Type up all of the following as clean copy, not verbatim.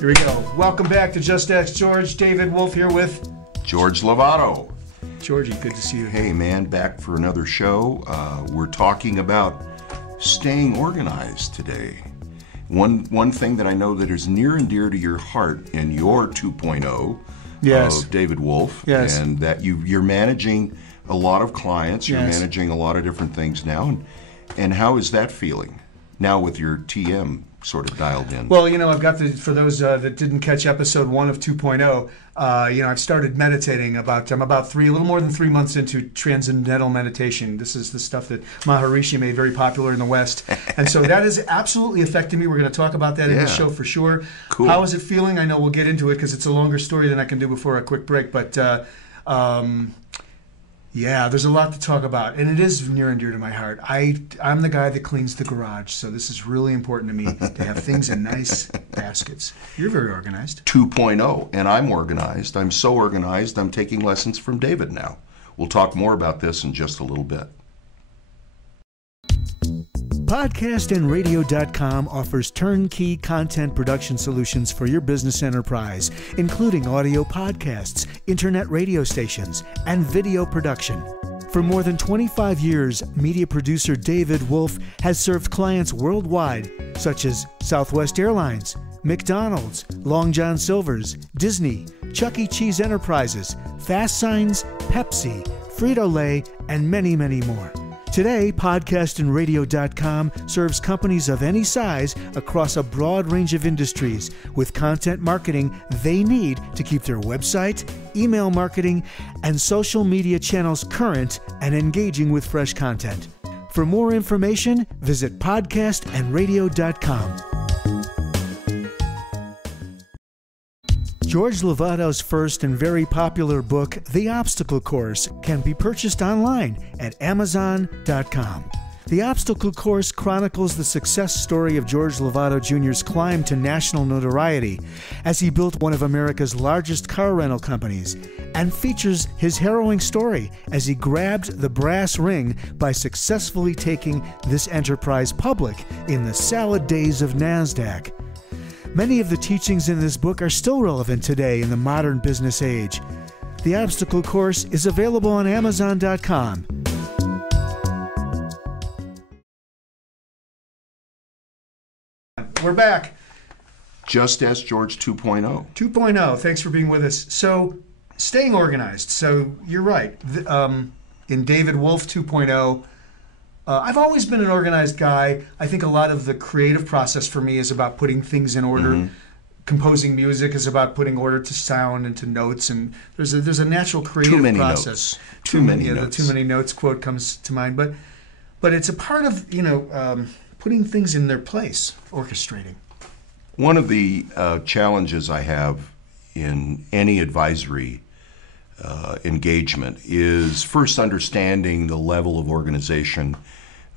Here we go. Welcome back to Just Ask George. David Wolf here with George Lovato. Georgie, good to see you. Hey man, back for another show. We're talking about staying organized today. One thing that I know that is near and dear to your heart in your 2.0 Yes. of David Wolf, Yes. and that you're managing a lot of clients, you're Yes. managing a lot of different things now, and how is that feeling now with your TM sort of dialed in? Well, I've got for those that didn't catch episode 1 of 2.0, I've started meditating I'm about a little more than 3 months into transcendental meditation. This is the stuff that Maharishi made very popular in the West. And so that is absolutely affecting me. We're going to talk about that in the show for sure. Cool. How is it feeling? I know we'll get into it because it's a longer story than I can do before a quick break. But yeah, there's a lot to talk about, and it is near and dear to my heart. I'm the guy that cleans the garage, so this is really important to me to have things in nice baskets. You're very organized. 2.0, and I'm organized. I'm so organized, I'm taking lessons from David now. We'll talk more about this in just a little bit. PodcastandRadio.com offers turnkey content production solutions for your business enterprise, including audio podcasts, internet radio stations, and video production. For more than 25 years, media producer David Wolf has served clients worldwide, such as Southwest Airlines, McDonald's, Long John Silver's, Disney, Chuck E. Cheese Enterprises, Fast Signs, Pepsi, Frito-Lay, and many, many more. Today, PodcastandRadio.com serves companies of any size across a broad range of industries with content marketing they need to keep their website, email marketing, and social media channels current and engaging with fresh content. For more information, visit PodcastandRadio.com. George Lovato's first and very popular book, The Obstacle Course, can be purchased online at Amazon.com. The Obstacle Course chronicles the success story of George Lovato Jr.'s climb to national notoriety as he built one of America's largest car rental companies, and features his harrowing story as he grabbed the brass ring by successfully taking this enterprise public in the salad days of NASDAQ. Many of the teachings in this book are still relevant today in the modern business age. The Obstacle Course is available on Amazon.com. We're back. Just Ask George 2.0. 2.0. Thanks for being with us. So, staying organized. So, you're right. In David Wolf 2.0, I've always been an organized guy. I think a lot of the creative process for me is about putting things in order. Mm-hmm. Composing music is about putting order to sound and to notes, and there's a natural creative process. Too many notes. The too many notes quote comes to mind, but it's a part of putting things in their place, orchestrating. One of the challenges I have in any advisory engagement is first understanding the level of organization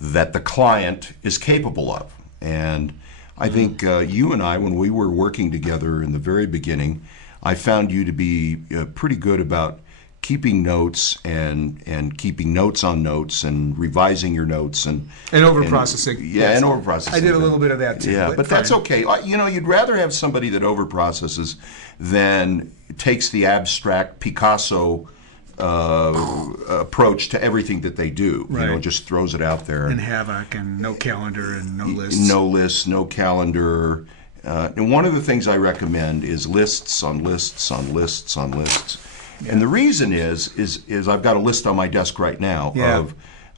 that the client is capable of. And I think you and I, when we were working together in the very beginning, I found you to be pretty good about keeping notes and keeping notes on notes and revising your notes and overprocessing. And overprocessing. I did a little bit of that too. Yeah, but that's okay. You'd rather have somebody that overprocesses than takes the abstract Picasso approach to everything that they do. Right. Just throws it out there. And havoc and no calendar and no lists. No lists, no calendar. And one of the things I recommend is lists on lists on lists on lists. Yeah. And the reason is I've got a list on my desk right now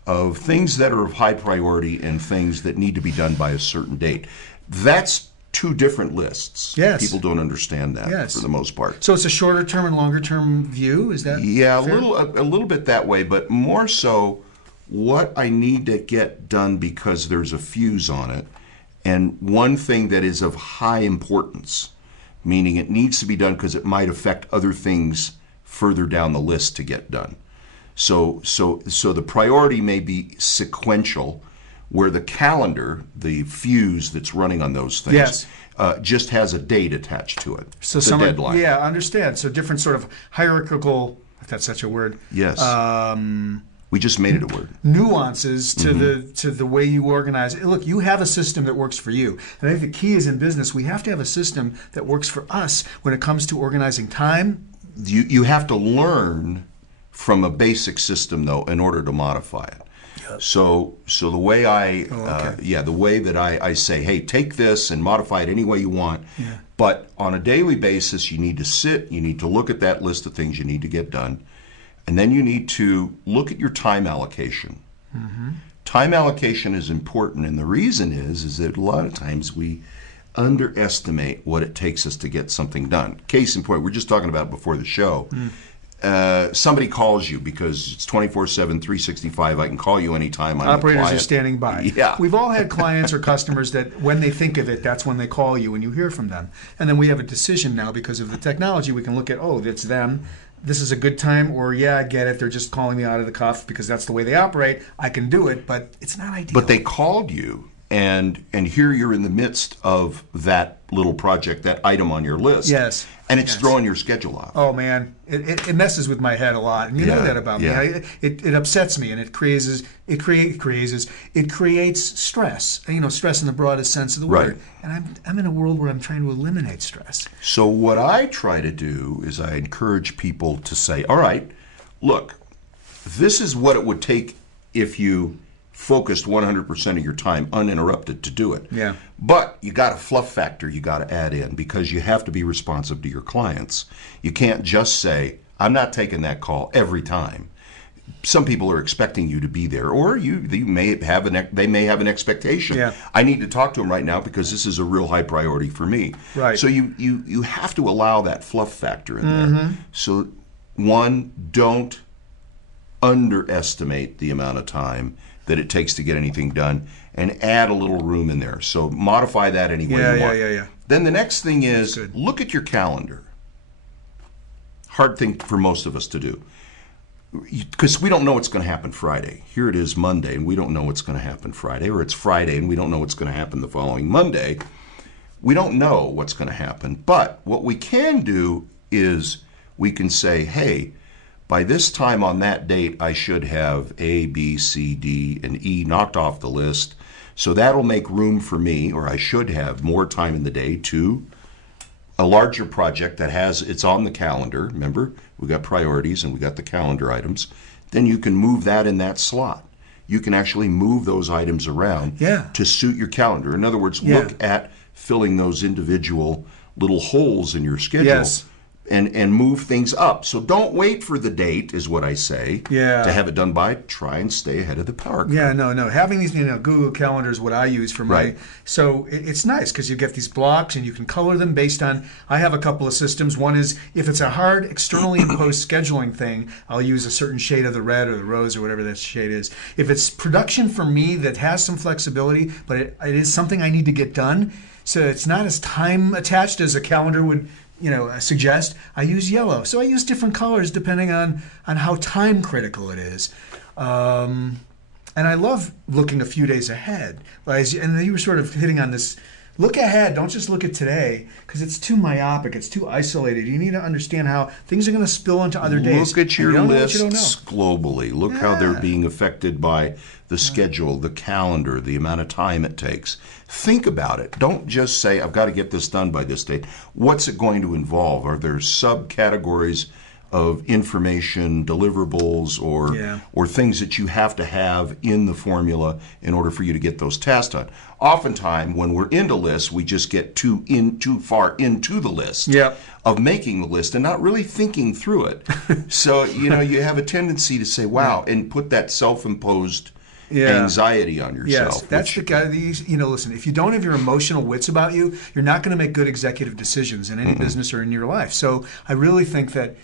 of things that are of high priority and things that need to be done by a certain date. That's two different lists. Yes. People don't understand that for the most part. So it's a shorter term and longer term view, is that fair? a little bit that way, but more so what I need to get done because there's a fuse on it, and one thing that is of high importance, meaning it needs to be done because it might affect other things further down the list to get done. So the priority may be sequential, where the calendar, the fuse that's running on those things, just has a date attached to it. So the deadline. Yeah, I understand. So different sort of hierarchical, if that's such a word. Yes. We just made it a word. Nuances to the way you organize. Look, you have a system that works for you. And I think the key is in business, we have to have a system that works for us when it comes to organizing time. You have to learn from a basic system, though, in order to modify it. Yep. So the way the way that I say, hey, take this and modify it any way you want. Yeah. But on a daily basis, you need to sit, you need to look at that list of things you need to get done, and then you need to look at your time allocation. Mm-hmm. Time allocation is important, and the reason is that a lot of times we underestimate what it takes us to get something done. Case in point, we're just talking about it before the show. Somebody calls you because it's 24/7, 365. I can call you anytime. Operators are standing by. Yeah. We've all had clients or customers that when they think of it, that's when they call you and you hear from them. And then we have a decision now because of the technology. We can look at, oh, it's them. This is a good time, or yeah, I get it. They're just calling me out of the cuff because that's the way they operate. I can do it, but it's not ideal. But they called you, and here you're in the midst of that little project, that item on your list. Yes. And it's throwing your schedule off. Oh, man. It messes with my head a lot. And you know that about me. It upsets me, and it creates stress. Stress in the broadest sense of the word. And I'm in a world where I'm trying to eliminate stress. So what I try to do is I encourage people to say, all right, look, this is what it would take if you focused 100% of your time uninterrupted to do it. Yeah. But you got a fluff factor you got to add in because you have to be responsive to your clients. You can't just say, I'm not taking that call every time. Some people are expecting you to be there, or they may have an expectation. Yeah. I need to talk to them right now because this is a real high priority for me. Right. So you have to allow that fluff factor in there. So one, don't underestimate the amount of time that it takes to get anything done, and add a little room in there. So modify that any way you want. Yeah. Then the next thing is look at your calendar. Hard thing for most of us to do. Because we don't know what's going to happen Friday. Here it is Monday, and we don't know what's going to happen Friday. Or it's Friday, and we don't know what's going to happen the following Monday. We don't know what's going to happen. But what we can do is we can say, hey, by this time on that date, I should have A, B, C, D, and E knocked off the list. So that'll make room for me, or I should have more time in the day to a larger project that it's on the calendar. Remember, we got priorities and we got the calendar items. Then you can move that in that slot. You can actually move those items around to suit your calendar. In other words, look at filling those individual little holes in your schedule. Yes. And move things up. So don't wait for the date, is what I say, to have it done by. Try and stay ahead of the power curve. Yeah, no. Having these, Google Calendar is what I use for my. So it's nice because you get these blocks and you can color them based on. I have a couple of systems. One is if it's a hard externally imposed scheduling thing, I'll use a certain shade of the red or the rose or whatever that shade is. If it's production for me that has some flexibility, but it is something I need to get done, so it's not as time attached as a calendar would suggest, I use yellow. So I use different colors depending on how time critical it is. And I love looking a few days ahead. And you were sort of hitting on this. Look ahead. Don't just look at today because it's too myopic. It's too isolated. You need to understand how things are going to spill into other days. Look at your lists globally. Look how they're being affected by the schedule, the calendar, the amount of time it takes. Think about it. Don't just say, I've got to get this done by this date. What's it going to involve? Are there subcategories of information, deliverables, or things that you have to have in the formula in order for you to get those tasks done? Oftentimes, when we're into lists, we just get too far into the list of making the list and not really thinking through it. So, you have a tendency to say, wow, and put that self-imposed anxiety on yourself. Yes, that's the guy. Listen, if you don't have your emotional wits about you, you're not going to make good executive decisions in any business or in your life. So I really think that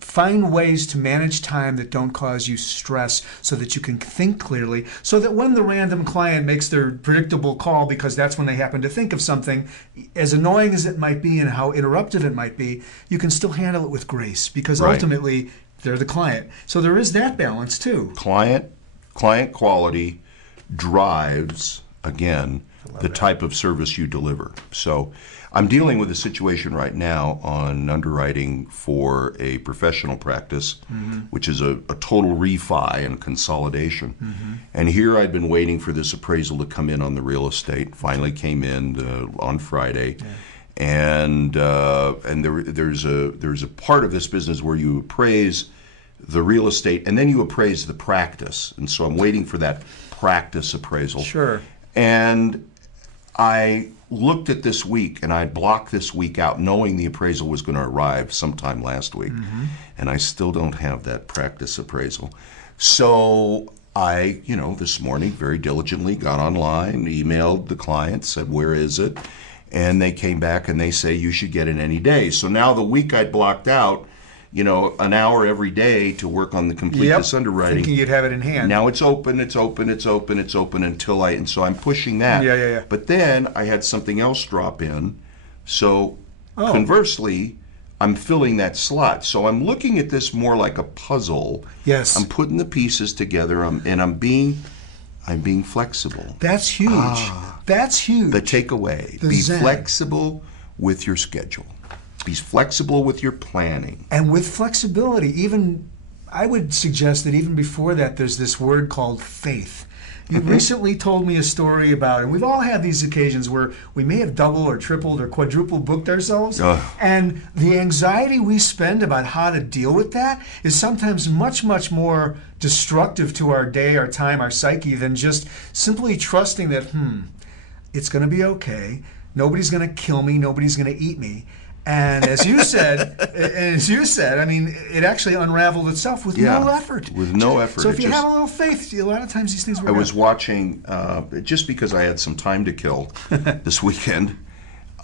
find ways to manage time that don't cause you stress so that you can think clearly, so that when the random client makes their predictable call because that's when they happen to think of something, as annoying as it might be and how interruptive it might be, you can still handle it with grace because ultimately they're the client. So there is that balance too. Client quality drives, again, the type of service you deliver. So I'm dealing with a situation right now on underwriting for a professional practice, which is a total refi and consolidation. And here I'd been waiting for this appraisal to come in on the real estate. Finally came in on Friday. And there's a part of this business where you appraise the real estate and then you appraise the practice. And so I'm waiting for that practice appraisal. Sure. And I looked at this week and I blocked this week out knowing the appraisal was going to arrive sometime last week. And I still don't have that practice appraisal. So I, this morning very diligently got online, emailed the client, said, where is it? And they came back and they say you should get it any day. So now the week I blocked out, an hour every day to work on the completeness underwriting. Thinking you'd have it in hand. Now it's open until and so I'm pushing that. Yeah. But then I had something else drop in. So conversely, I'm filling that slot. So I'm looking at this more like a puzzle. Yes. I'm putting the pieces together and I'm being flexible. That's huge. That's huge. The takeaway. Be flexible with your schedule. Be flexible with your planning. And with flexibility, even I would suggest that even before that, there's this word called faith. You recently told me a story about, and we've all had these occasions where we may have double or tripled or quadruple booked ourselves, and the anxiety we spend about how to deal with that is sometimes much, much more destructive to our day, our time, our psyche than just simply trusting that, it's going to be okay. Nobody's going to kill me. Nobody's going to eat me. And as you said, I mean, it actually unraveled itself with no effort. With no effort. So if you have a little faith, a lot of times these things work out. I was watching, just because I had some time to kill this weekend,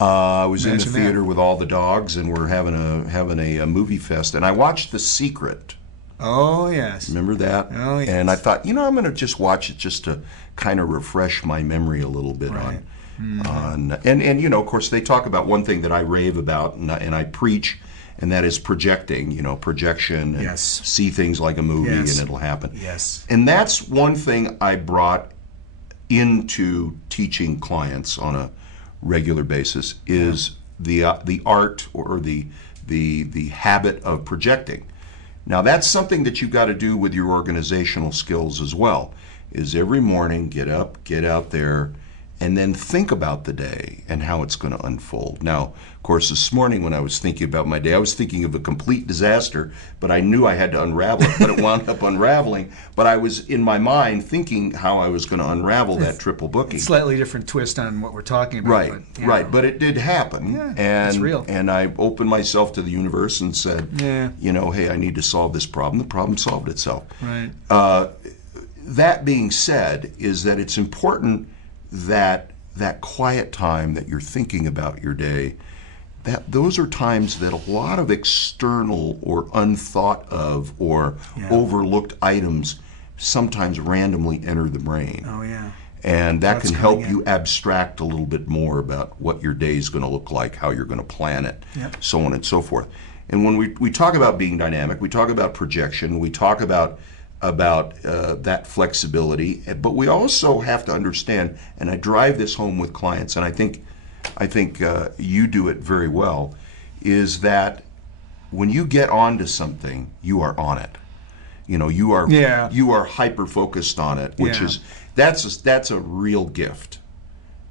I was in the theater with all the dogs, and we're having a movie fest, and I watched The Secret. Oh, yes. Remember that? Oh, yes. And I thought, I'm going to just watch it just to kind of refresh my memory a little bit on, of course, they talk about one thing that I rave about and I preach, and that is projecting, projection, and see things like a movie and it'll happen. Yes. And that's one thing I brought into teaching clients on a regular basis is the art or the habit of projecting. Now that's something that you've got to do with your organizational skills as well, is every morning get up, get out there, and then think about the day and how it's going to unfold. Now, of course, this morning when I was thinking about my day, I was thinking of a complete disaster, but I knew I had to unravel it, but it wound up unraveling. But I was, in my mind, thinking how I was going to unravel that triple booking. Slightly different twist on what we're talking about. Right, right. But it did happen. Yeah, and, it's real. And I opened myself to the universe and said, hey, I need to solve this problem. The problem solved itself. Right. That being said, is that it's important that quiet time that you're thinking about your day, that those are times that a lot of external or unthought of or overlooked items sometimes randomly enter the brain. Oh, yeah. And that can help you abstract a little bit more about what your day is going to look like, how you're going to plan it, so on and so forth. And when we talk about being dynamic, we talk about projection, we talk about that flexibility, but we also have to understand, and I drive this home with clients, and I think you do it very well, is that when you get onto something, you are on it. You are hyper focused on it, which is that's a real gift,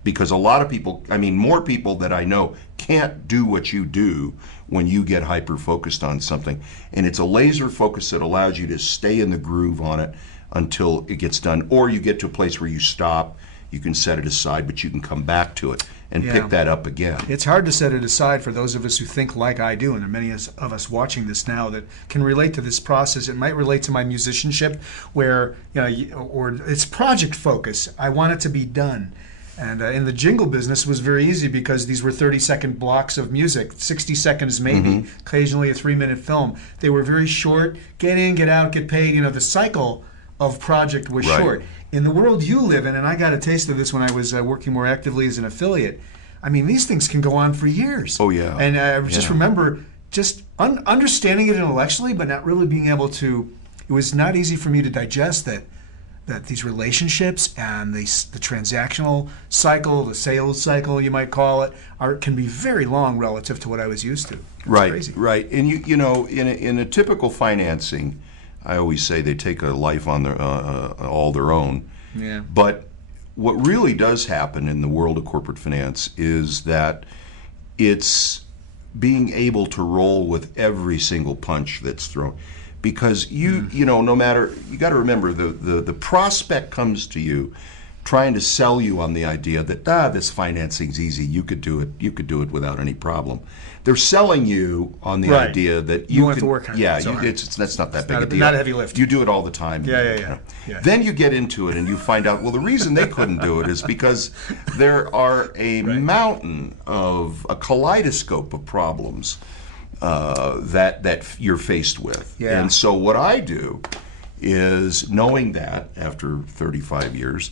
because a lot of people, more people that I know can't do what you do when you get hyper-focused on something. And it's a laser focus that allows you to stay in the groove on it until it gets done. Or you get to a place where you stop, you can set it aside, but you can come back to it and pick that up again. It's hard to set it aside for those of us who think like I do, and there are many of us watching this now that can relate to this process. It might relate to my musicianship where, or it's project focus. I want it to be done. And in the jingle business, it was very easy because these were 30-second blocks of music, 60 seconds maybe, occasionally a 3-minute film. They were very short, get in, get out, get paid. The cycle of project was short. In the world you live in, and I got a taste of this when I was working more actively as an affiliate, these things can go on for years. Oh, yeah. And I just remember just understanding it intellectually, but not really being able to, it was not easy for me to digest that that these relationships and the transactional cycle, the sales cycle, you might call it, can be very long relative to what I was used to. It's right, crazy. right. And you know, in a typical financing, I always say they take a life on their all their own. Yeah. But what really does happen in the world of corporate finance is that it's being able to roll with every single punch that's thrown. Because you know, no matter, you got to remember, the prospect comes to you trying to sell you on the idea that this financing's easy, you could do it without any problem. They're selling you on the idea that you won't have can, to work hard. yeah, that's not that big a deal. Not a heavy lift. You do it all the time. Yeah. Then you get into it and you find out, well, the reason they couldn't do it is because there are a mountain of a kaleidoscope of problems that you're faced with. Yeah. And so what I do is, knowing that after 35 years,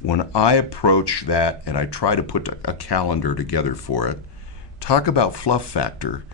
when I approach that and I try to put a calendar together for it, talk about fluff factor.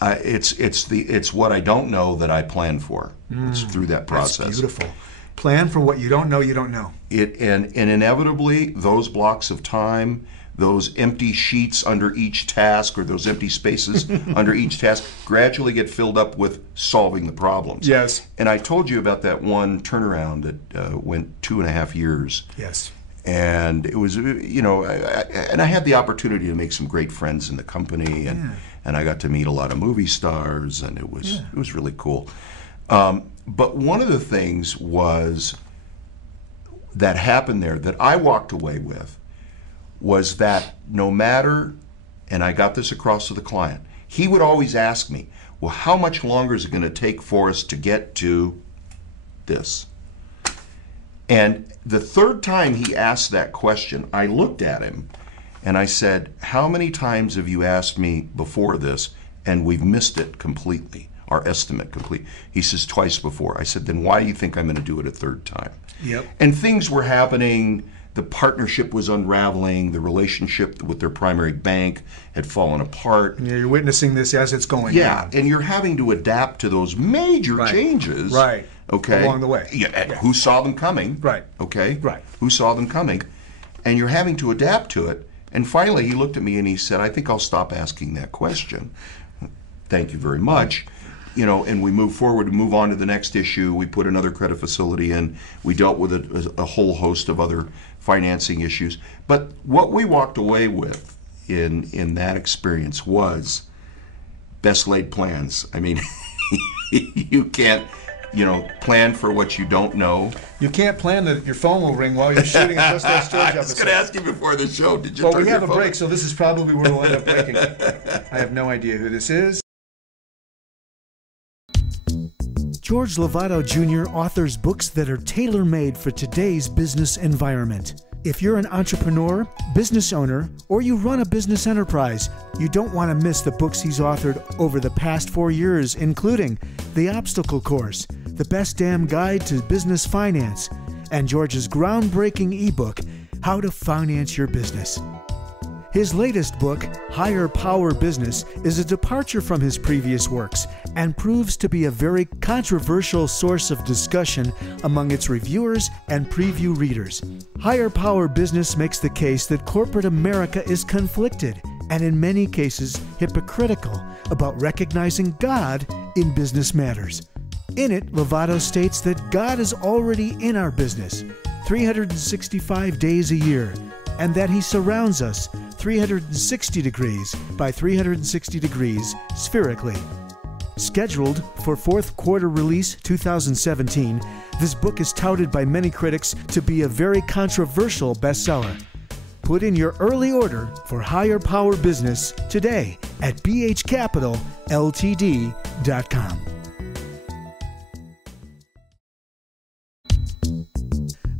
It's what I don't know that I plan for. It's through that process. That's beautiful. Plan for what you don't know you don't know. And inevitably, those blocks of time, those empty sheets under each task, or those empty spaces under each task, gradually get filled up with solving the problems. Yes. And I told you about that one turnaround that went 2.5 years. Yes. And it was, you know, I had the opportunity to make some great friends in the company, and I got to meet a lot of movie stars, and it was really cool. But one of the things that happened there that I walked away with was that no matter, and I got this across to the client, he would always ask me, well, how much longer is it going to take for us to get to this? And the third time he asked that question, I looked at him and I said, how many times have you asked me before this and we've missed it completely, our estimate complete? He says, twice before. I said, then why do you think I'm going to do it a third time? Yep. And things were happening. The partnership was unraveling. The relationship with their primary bank had fallen apart. Yeah, you're witnessing this as it's going Yeah, on. and you're having to adapt to those major changes. Right. Okay. Along the way. Yeah. Who saw them coming? Right. Okay. Right. Who saw them coming? And you're having to adapt to it. And finally, he looked at me and he said, I think I'll stop asking that question. Thank you very much. You know, and we move forward and move on to the next issue. We put another credit facility in. We dealt with a whole host of other financing issues. But what we walked away with in that experience was best laid plans. I mean, you can't, you know, plan for what you don't know. You can't plan that your phone will ring while you're shooting a Just Ask George episode. I was going to ask you before the show, did you Well, turn we have your a phone break, so this is probably where we'll end up breaking. I have no idea who this is. George Lovato Jr. authors books that are tailor-made for today's business environment. If you're an entrepreneur, business owner, or you run a business enterprise, you don't want to miss the books he's authored over the past 4 years, including The Obstacle Course, The Best Damn Guide to Business Finance, and George's groundbreaking ebook, How to Finance Your Business. His latest book, Higher Power Business, is a departure from his previous works and proves to be a very controversial source of discussion among its reviewers and preview readers. Higher Power Business makes the case that corporate America is conflicted and in many cases hypocritical about recognizing God in business matters. In it, Lovato states that God is already in our business 365 days a year, and that he surrounds us 360 degrees by 360 degrees spherically. Scheduled for fourth quarter release 2017, this book is touted by many critics to be a very controversial bestseller. Put in your early order for Higher Power Business today at bhcapitalltd.com.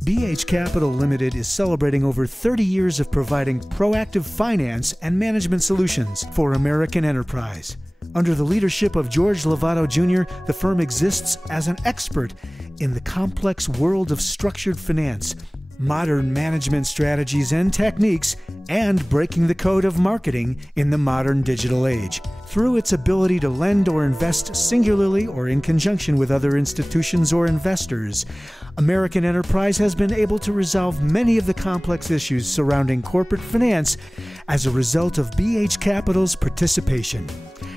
BH Capital Limited is celebrating over 30 years of providing proactive finance and management solutions for American enterprise. Under the leadership of George Lovato Jr., the firm exists as an expert in the complex world of structured finance, modern management strategies and techniques, and breaking the code of marketing in the modern digital age. Through its ability to lend or invest singularly or in conjunction with other institutions or investors, American Enterprise has been able to resolve many of the complex issues surrounding corporate finance as a result of BH Capital's participation.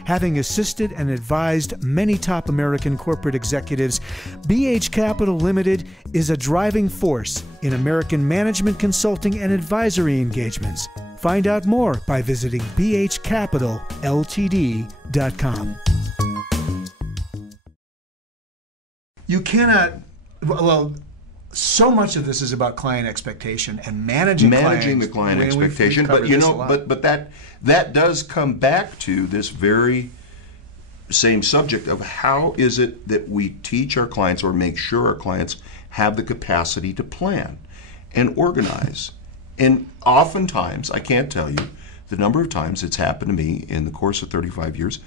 Having assisted and advised many top American corporate executives, BH Capital Limited is a driving force in American management consulting and advisory engagements. Find out more by visiting bhcapitalltd.com. You cannot, well, so much of this is about client expectation and managing the client expectation. But you know, but that does come back to this very same subject of how is it that we teach our clients or make sure our clients have the capacity to plan and organize. And oftentimes, I can't tell you the number of times it's happened to me in the course of 35 years,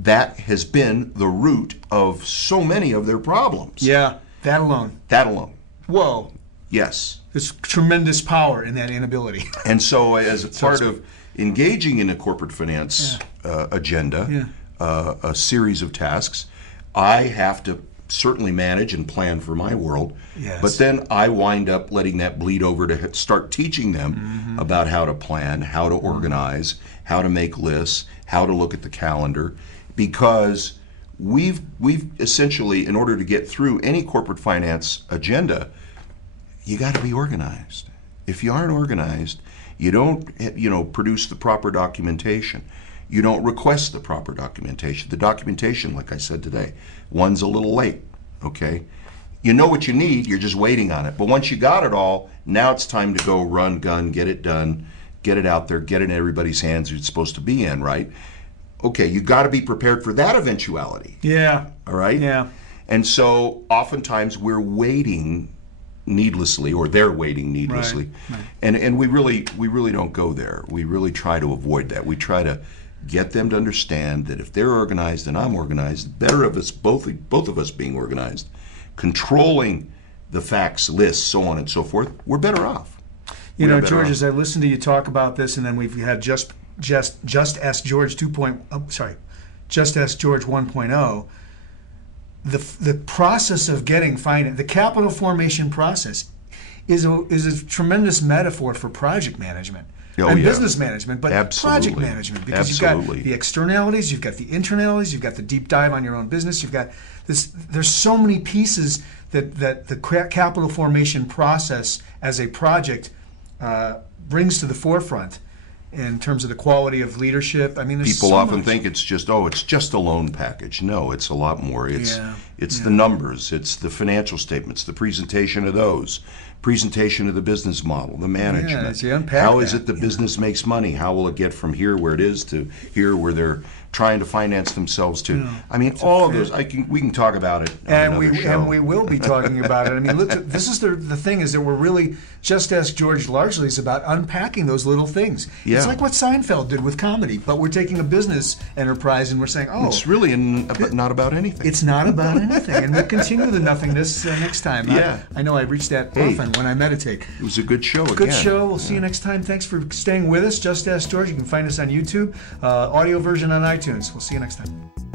that has been the root of so many of their problems. Yeah, that alone. That alone. Whoa. Yes. There's tremendous power in that inability. And so as a part of engaging in a corporate finance agenda, a series of tasks, I have to certainly manage and plan for my world. Yes. But then I wind up letting that bleed over to start teaching them about how to plan, how to organize, how to make lists, how to look at the calendar, because we've essentially, in order to get through any corporate finance agenda, you got to be organized. If you aren't organized, you don't, produce the proper documentation. You don't request the proper documentation. The documentation, like I said today, one's a little late, okay? You know what you need, you're just waiting on it. But once you got it all, now it's time to go run, gun, get it done, get it out there, get it in everybody's hands it's supposed to be in, right? Okay, you got to be prepared for that eventuality. Yeah. All right? Yeah. And so oftentimes we're waiting needlessly, or they're waiting needlessly. Right. And we really don't go there. We really try to avoid that. We try to get them to understand that if they're organized and I'm organized, better of us, both of us being organized, controlling the facts, lists, so on and so forth, we're better off. You know, George, as I listen to you talk about this, and then we've had Just Ask George 2.0, Just Ask George 1.0, the process of getting finance, the capital formation process, is a tremendous metaphor for project management. And business management, but project management, because you've got the externalities, you've got the internalities, you've got the deep dive on your own business, you've got this. There's so many pieces that the capital formation process as a project brings to the forefront in terms of the quality of leadership. I mean, there's people so often much. think it's just a loan package. No, it's a lot more. It's the numbers, it's the financial statements, the presentation of those, presentation of the business model, the management. How is it the business makes money? How will it get from here where it is to here where they're trying to finance themselves to? I mean, all of those. We can talk about it on another show. And we will be talking about it. I mean, look, this is the thing is that we're really Just Ask George largely is about unpacking those little things. Yeah. It's like what Seinfeld did with comedy, but we're taking a business enterprise and we're saying, oh, it's really not about anything. It's not about anything, and we'll continue the nothingness next time. Yeah. I know I reach that often when I meditate. It was a good show. Good show. We'll see you next time. Thanks for staying with us. Just Ask George. You can find us on YouTube, audio version on iTunes. We'll see you next time.